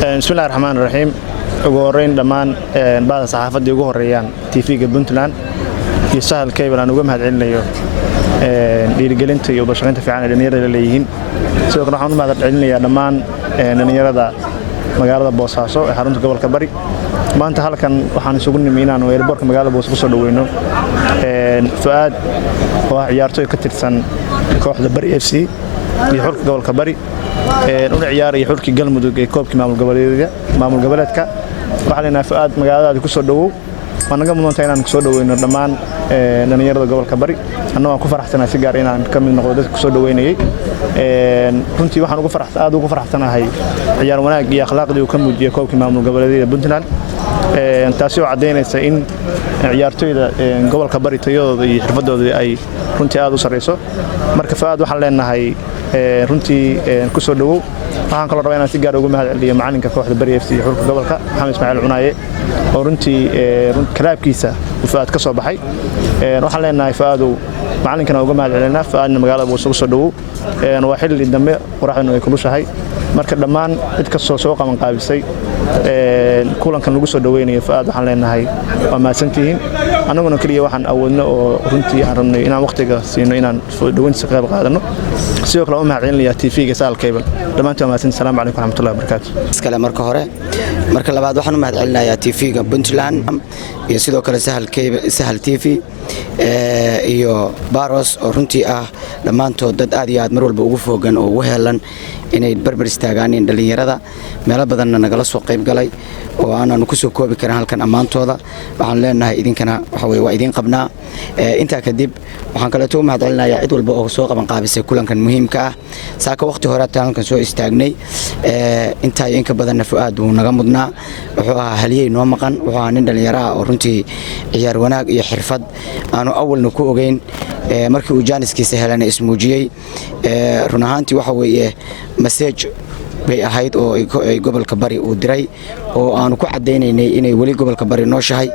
بسم الله الرحمن الرحيم ugu horeyn dhamaan baada saxaafadii ugu horeeyaan TV-ga Puntland iyo Sahal Cable aan uga mahadcelinayo dhiirigelinta iyo wadashaqeynta fiican ee dhalinyarada leeyihiin sidoo kale waxaan u mahadcelinayaa dhamaan dhalinyarada magaalada Boosaaso ee xarunta gobolka Bari maanta halkan waxaan isugu nimay inaan airportka magaalada Boosaaso soo dhaweeyno Fuad oo ciyaartoy ka tirsan kooxda Bari FC iyo xulka gobolka Bari una ciyaaraya xulkii Galmudug ee koobkii maamul goboleedka waxa leenahay Fuad magaalada ku soo dhawow wanaga mudanta inaan ku soo dhaweeyno dhamaan dhalinyarada gobolka Bari annagoo ku faraxsanahay si gaar inaan ka mid noqdo dadka ku soo dhaweynayay runtii waxaan ugu faraxsanahay ciyaar wanaag iyo akhlaaqdii uu ka muujiyay koobkii maamul goboleedka Puntland taasi oo cadeynaysa in ciyaartoyda gobolka Bari tayadooda iyo xirfadooda ay runtii aad u sareyso marka Fuad waxaan leenahay runtii ku soo dhawow waxaan kala rabaa inaan si gaar ugu mahadceliyo macalinka kooxda Bari FC iyo xulka gobolka Maxamed Ismaaciil Cunaaye oo runtii kalaabkiisa Fuad ka soo baxay waxaan leenahay Fuad macalinkana uga mahadcelinaa Fuadna magaalada Boosaaso soo dhawow waa xilli dambe qoraxdana ay kulushahay marka dhamaan cid kastoo soo qaban qaabisay kulankan lagu soo dhaweynayo Fuad waxaan leenahay waa maasantihiin anaguna kaliya waxaan awoodno oo runtii aan rabnay inaan waqtiga siino inaan soo dhaweynta qayb qaadano sidoo kale u mahadcelinayaa TV-ga Sahal Cable dhamaantiin waa maasan salaamu calaykum waraxmatullaahi wabarakaatuh iskale marka hore marka labaad waxaan u mahadcelinayaa TV-ga Puntland iyo sidoo kale Sahal TV iyo Baros oo runtii ah dhamaantood dad aad iyo aad mar walba ugu foogan oo ugu heelan inay barbar istaagaan dhalinyarada meelo badan nagala soo qayb galay oo aanan ku soo koobi karin halkan amaantooda waxaan leenahay idinkana waxa weey waa idin qabnaa inta kadib waxaan kale oo mahadcelinayaa cid walba oo soo qaban qaabisay kulankan muhiimka ah saaka waqti hore halkan soo istaagnay inta in ka badan Fuad uu naga mudnaa wuxuu ahaa haliyay noo maqan wuxuu ahaa nin dhalinyaro ah oo runtii ciyaar wanaag iyo xirfad aanu awalna ku ogeyn markii uu jaaniskiisa helanay ismuujiyay run ahaantii waxa weeye message bay ahayd oo ay gobolka Bari uu diray oo aanu ku cadeynaynay inay wali gobolka Bari nooshahay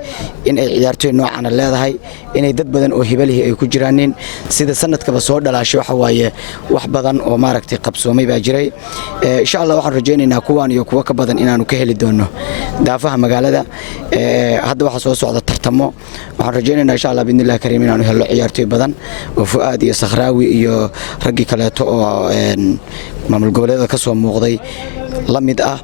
in ay ciyaartoy noocan leedahay inay dad badan oo hibalihi ay ku jiraanin sida sanadkaba soo dhalaashay waxa waaye wax badan oo maaragtay qabsoomay baa jiray insha Allah waxaan rajaynaynaa kuwan iyo kuwa ka badan inaanu ka heli doono daafaha magaalada hadda waxa soo socda tartamo waxaan rajaynaynaa insha Allah bidnillah kariim inaanu helo ciyaartoy badan oo Fuad iyo Sakhraawi iyo raggi kale oo maamul goboleedka ka soo muuqday la mid ah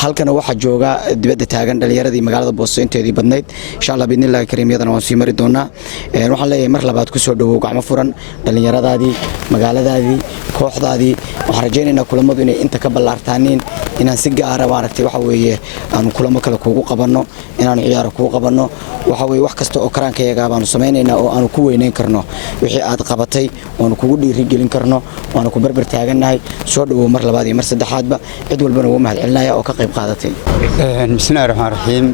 halkana waxa jooga dibadda taagan dhalinyarada magaalada Boosaaso inteedii badnayd insha Allah bidnillah kariimyadana waan sii mari doonaa waxaan leeyahay mar labaad ku soo dhawow gacmo furan dhalinyaradaadii magaaladaadii kooxdaadii waxaan rajaynaynaa kulamadu inay inta ka ballaartaaniin inaan si gaar ah maaragtay waxa weeye aan kulamo kale kuugu qabanno inaan ciyaaro kuugu qabanno waxa weeye wax kasta oo karaankayaga baanu samaynaynaa oo aanu ku weyneyn karno wixii aad qabatay oo aanu kugu dhiirigelin karno oo aanu ku barbar taaganahay soo dhawow mar labaad iyo mar saddexaadba cid walbana ugu mahadcelinaya oo ka qayb qaadatay bismillaahi raxmaani raxiim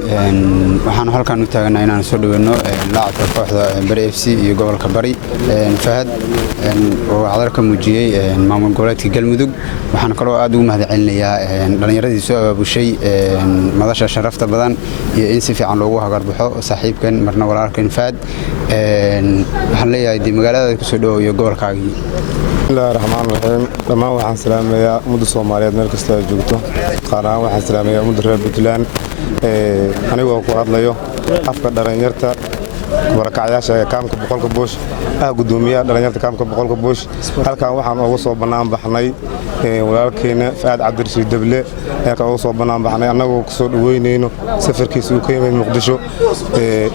waxaan halkan u taaganahay inaan soo dhaweeyno laacabka kooxda Bari FC iyo gobolka Bari Fahad oo cadar ka muujiyay maamul goboleedka Galmudug waxaan kaloo aad ugu mahadcelinayaa dhalinyaradii soo abaabushay madasha sharafta badan iyo in si fiican loogu hagarbaxo saaxiibkan marna walaalkan Fahad waxaan leeyahay magaalada ku soo dhaweeyo gobolkaagii bismillaahi raxmaani raxiim dhamaan waxaan salaamayaa ummadda Soomaaliyeed meel kasta ay joogto qaar ahaan waxaan salaamayaa ummadda reer Puntland anigoo ku hadlayo afka dhalinyarta barakacayaasha kaamka boqolka Boosh gudoomiyaha dhalinyarta kaamka boqolka Boosh halkaan waxaan ugu soo banaan baxnay walaalkeena Fuad Cabdirashiid Dable halkaan ugu soo banaan baxnay annagoo ku soo dhaweynayno safarkiisa uu ka yimid Muqdisho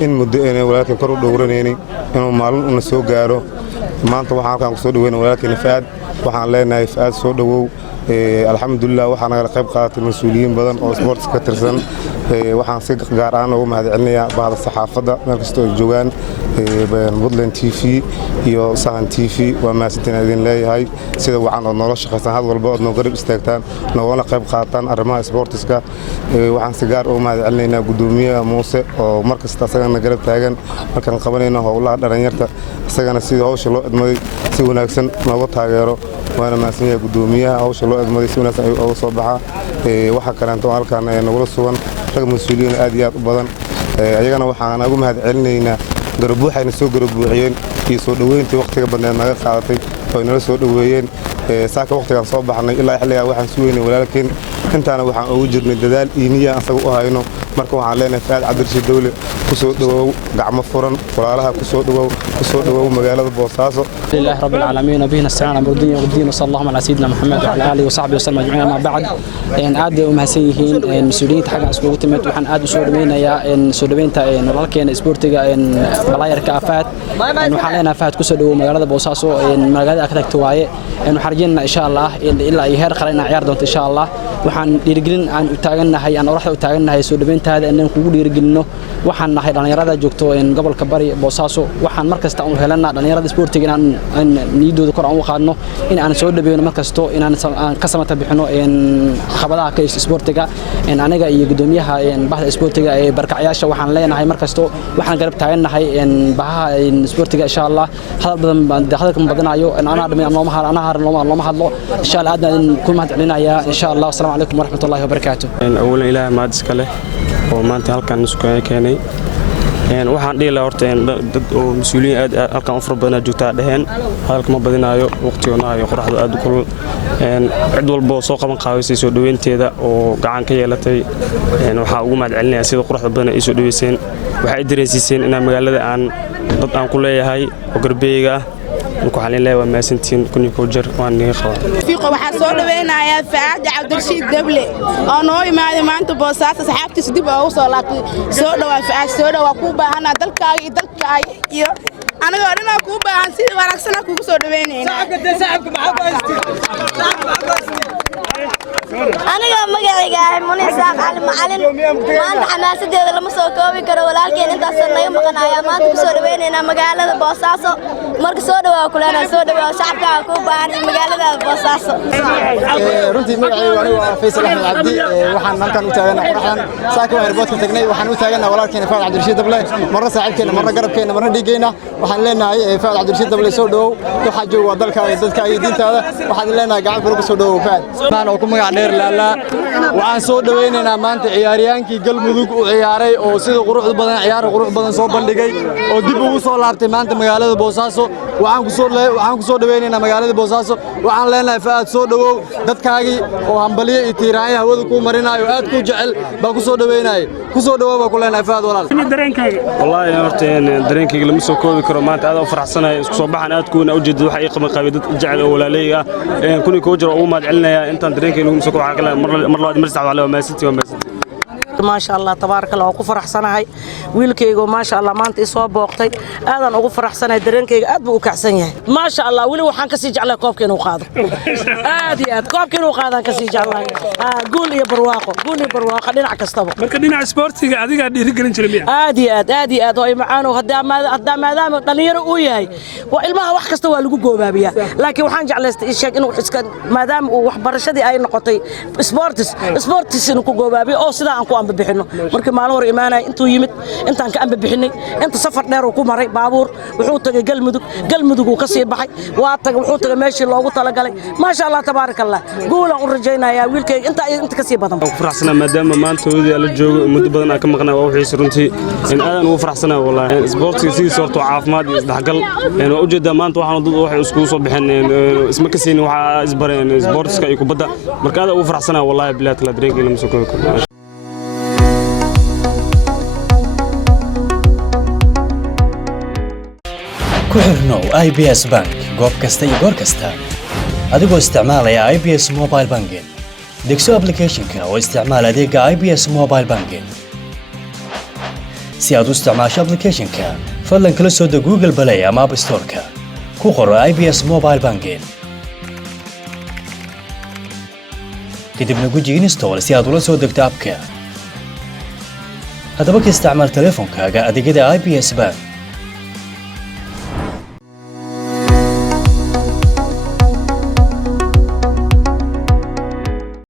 in muddo walaalkeen kor u dhowraneynay inuu maalin una soo gaaro maanta waxaan halkaan ku soo dhaweynay walaalkeena Fuad waxaan leenahay Fuad soo dhawow alxamdulillah waxaan naga qayb qaadatay mas'uuliyiin badan oo sports ka tirsan waxaan si gaar ah ugu mahadcelinayaa baahda saxaafadda meel kasta oo joogaan Puntland TV iyo Sahal TV waa maasantiin idin leeyahay sida wacan oo nolosha shaqaysan had walba oo garab istaagtaan noogana qayb qaataan arrimaha sportiska waxaan si gaar ugu mahadcelinaynaa gudoomiyaha Muuse oo markasta asagana garab taagan markaan qabanayno howlaha dhalinyarta asagana sida hawsha loo idmaday si wanaagsan nooga taageero waana maasanyahay gudoomiyaha hawsha loo idmaday si wanaagsan ayuu soo baxaa waxa kale oo halkaan nagula sugan rag mas'uuliyiin aad iyo aad u badan ayagana waxaan ugu mahadcelinaynaa garbuuxayna soo garbuuxiyeen iyo soo dhaweyntii waqtiga badneed naga qaadatay oo inala soo dhaweeyeen saaka waqtigan soo baxnay ilaa xilliga waxaan suugaynay walaalkeen intaana waxaan ugu jirnay dadaal iyo niyad asaga u hayno marka waxaan leenahay Faad Cabdirashiid Dawle ku soo dhawow gacmo furan walaalaha ku soo dhawow magaalada Boosaaso لله رب العالمين وبه نستعين على الدنيا والدين وصلى الله على سيدنا محمد وعلى اله وصحبه وسلم اجمعين اما بعد ان aad u mahadsanyihiin mas'uuliyiinta xagga iskugu timid waxaan aad u soo dhaweynayaa in soo dhaweynta walaalkeena isboortiga balayarka Faad waxaan leenahay Faad ku soo dhawow magaalada Boosaaso magaalada ka tagto waaye waxaan rajaynaynaa insha Allah ilaa ay heer qaran ciyaar doonto insha Allah waxaan dhiirigelin aan u taaganahay aan oraxda u taaganahay soo dhaweyntaada inaan kugu dhiirigelino waxaan nahay dhalinyarada joogto gobolka Bari Boosaaso waxaan markasta u helanaa dhalinyarada isboortiga inaan niidooda kor aan u qaadno in aan soo dhaweeyno markasto inaan ka samata bixino qabadaha ka isboortiga aniga iyo gudoomiyaha bahda isboortiga ee barkacayaasha waxaan leenahay markasto waxaan garab taaganahay bahaha isboortiga insha Allah hadalkan badanayo ana dhameeyo looma hadlo insha Allah aadna ku mahad celinaya insha Allah assalamu alaykum warahmatullahi wabarakatuh awlan ilaahay maad iskale oo maanta halkan isku keenay waxaan dhihi lahaa horta dad oo mas'uuliyiin aad halkan u fara badan joogtaa dhaheen hadalka ma badinaayo waqtigoona iyo qoraxdu aad u kulul cid walba oo soo qaban qaawisay soo dhaweynteeda oo gacan ka yeelatay waxaa ugu mahad celinayaa sida qoraxda badan ay soo dhaweyseen waxay dareensiseen in magaalada aan dad aan ku leeyahay oo garbeeyga waxaan leeyahay waa maasantiin kunii ku jar waan niga qabaa fiiqo waxa soo dhaweynayaa Faad Cabdirashiid Dawle oo noo imaaday maanta Boosaaso saxaabtiisa dib ugu soo laabtay soo dhawaa Faad soo dhawaa ku baahanaa dalkaaga iyo aniga dhanna ku baahan si wanaagsan kugu soo dhaweynayna saxaabka aniga magacayga Muniisa Cali Macalin maanta xamaasadeeda lama soo koobi karo walaalkeen intaas naga maqanaaya maanta ku soo dhaweynayna magaalada Boosaaso marka soo dhawaa kulana soo dhawaa shacabka ku baahan magaalada Boosaaso runtii magacayga waa Faysal Ahmed Cabdi waxaan halkan u taaganahay qoraxdan saaka airport ka tagnay waxaan u taaganahay walaalkeen Faad Cabdirashiid Dawle marna saaxiibkeena marna garabkeena marna dhigeena waxaan leenahay Faad Cabdirashiid Dawle soo dhawow waxa jooga dalkaaga dadka iyo diintaada waxaan leenahay gacan furo ku soo dhawow Faad maan oo ku magac dheer laala waxaan soo dhaweynaynaa maanta ciyaariyaankii Galmudug u ciyaaray oo sida quruxda badan soo bandhigay oo dib ugu soo laabtay maanta magaalada Boosaaso waxaan ku soo dhaweynaynaa magaalada Boosaaso waxaan leenahay Faad soo dhawow dadkaagii oo hambaliye iyo tiiraanya hawada ku marinayo aad ku jecel baa ku soo dhaweynay ku soo dhawow baa ku leenahay Faad walaal wallahi horta dareenkayga lama soo koobi karo maanta aad u faraxsanahay isku soo baxan aad kuuna u jeedo waxa ay qaban qaabay dad jecel oo walaaleyga kunii ku jiro oo maad celinaya intaan dareenkayga lagu soo koob mar labaad mar saacad waa maasantii ما شاء الله تبارك الله وكو فرحسنahay wiilkayga ما شاء الله maanta isoo booqtay aadan ugu faraxsanahay dareenkayga aad buu u kacsan yahay ما شاء الله wali waxaan ka sii jeclaa koobkeen uu qaado aad iyo aad koobkeen uu qaadan ka sii jeclaa gool iyo barwaaqo dhinac kastaba marka dhinaca sportiga adiga dhiirigelin jiray aad iyo aad oo macaano hadda maadaama dhalinyaro uu yahay waa ilmaha wax kasta waa lagu goobaabiyaa laakiin waxaan jeclaystay sheeg inuu iska maadaama uu wax barashadii ay noqotay sports inuu ku goobaabiyo oo sida aan ku bixino markii maalin hore iimaanay intuu yimid intaan ka bixinay inta safar dheer uu ku maray baabuur wuxuu tagay galmudug uu ka sii baxay wuxuu tagay meeshii loogu talagalay ma sha Allah tabarakallah goolan u rajaynayaa wiilkayga inta ka sii badan faraxsana maadaama maanta wadii la joogo muddo badan aan ka maqnaa waa wixii runtii in aadan ugu faraxsanahay wallahi sportiga sidii sorto caafimaad iyo isdhaxgal waa u jeedaa maanta waxaan dad waxay isku soo bixin isma ka siin waxa isbareen sportiska iyo kubadda marka aad ugu faraxsanahay wallahi bilaad la dareenkii lama soo koobi karo ku xirnow IBS Bank goob kasta iyo goor kasta adigoo isticmaalaya IBS Mobile Banking degso application-ka oo isticmaal adeega IBS Mobile Banking si aad u isticmaasho application-ka fadlan kala soo deg Google Play ama App Store-ka ku qoro IBS Mobile Banking kadibna guji install si aad ula soo degto app-ka haddaba ka isticmaal teleefankaaga adeegyada IBS Bank